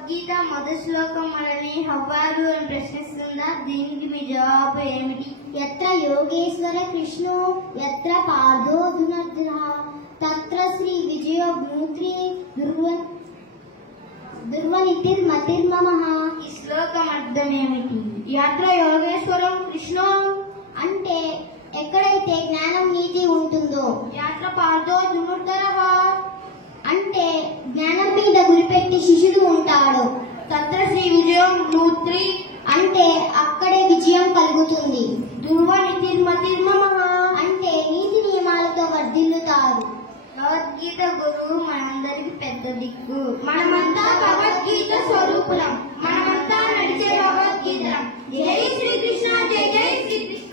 భగవద్గీత మొదటి శ్లోకం మనల్ని హవ్వారు అని ప్రశ్నిస్తుందా? దీనికి మీ జవాబు ఏమిటి? యత్ర యోగేశ్వర కృష్ణో యత్ర పాదో ధునర్ధః తత్ర శ్రీ విజయో భూత్రి దుర్వనితిర్మతిర్మమః. ఈ శ్లోకం అర్థం ఏమిటి? యత్ర యోగేశ్వరం కృష్ణో అంటే ఎక్కడైతే జ్ఞానం నీతి ఉంటుందో, యత్ర పాదో ధనుర్ధరః అంటే జ్ఞానం మీద గురిపెట్టి శిష్యుడు ఉంటాడు. తత్ర శ్రీ విజయం భూత్రి అంటే అక్కడే విజయం కలుగుతుంది. దుర్వనితిర్మతిర్మమః అంటే నీతి నియమాలతో వర్ధిల్లుతారు. భగవద్గీత గురువు మనందరికి పెద్ద దిక్కు. మనమంతా భగవద్గీత స్వరూపులం. మనమంతా నడిచే భగవద్గీతలం. జై శ్రీకృష్ణ, జై జై శ్రీకృష్ణ.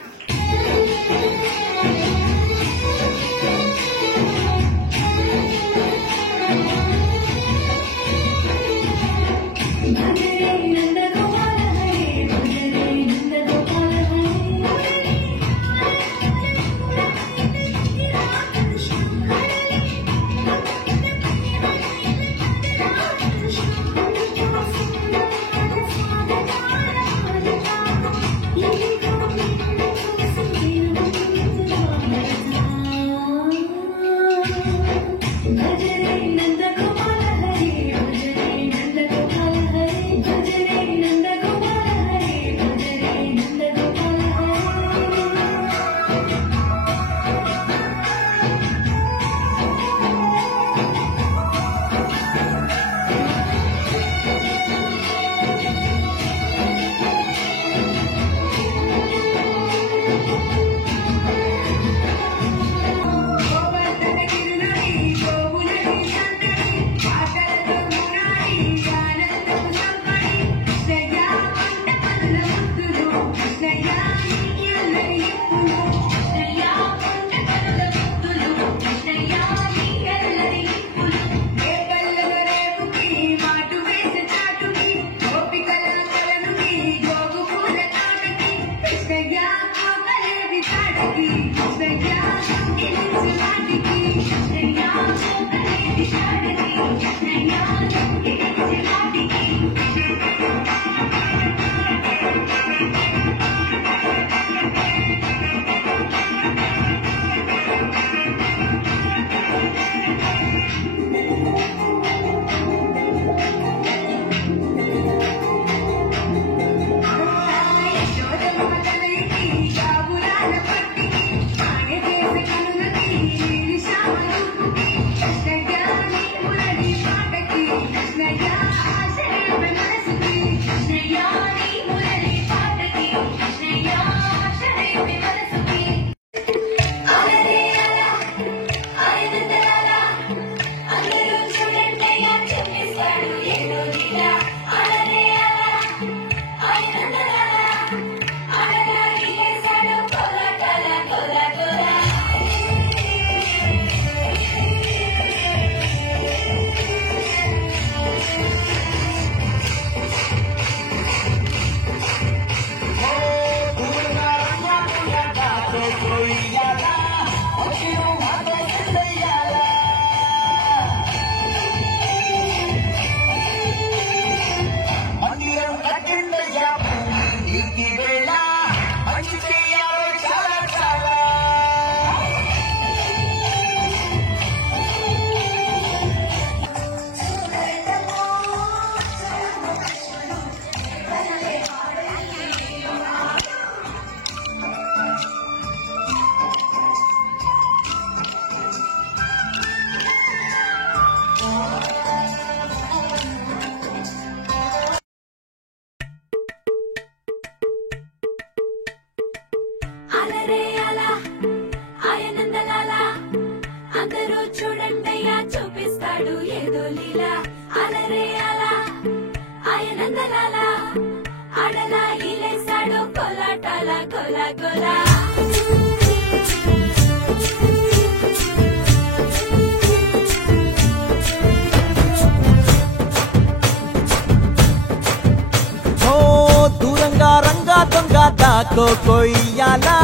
దాకో కొయ్యాలా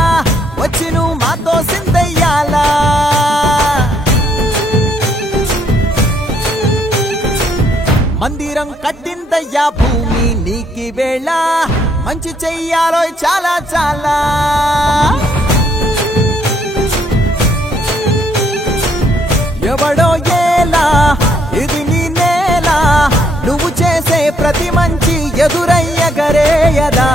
వచ్చి నువ్వు మాతో సిందయ్యాలా మందిరం కట్టిందయ్యా భూమి నీకి వేళ మంచి చెయ్యాలో చాలా చాలా ఎవడో ఏలా ఇది నీ నేల నువ్వు చేసే ప్రతి మంచి ఎదురయ్యగరేయదా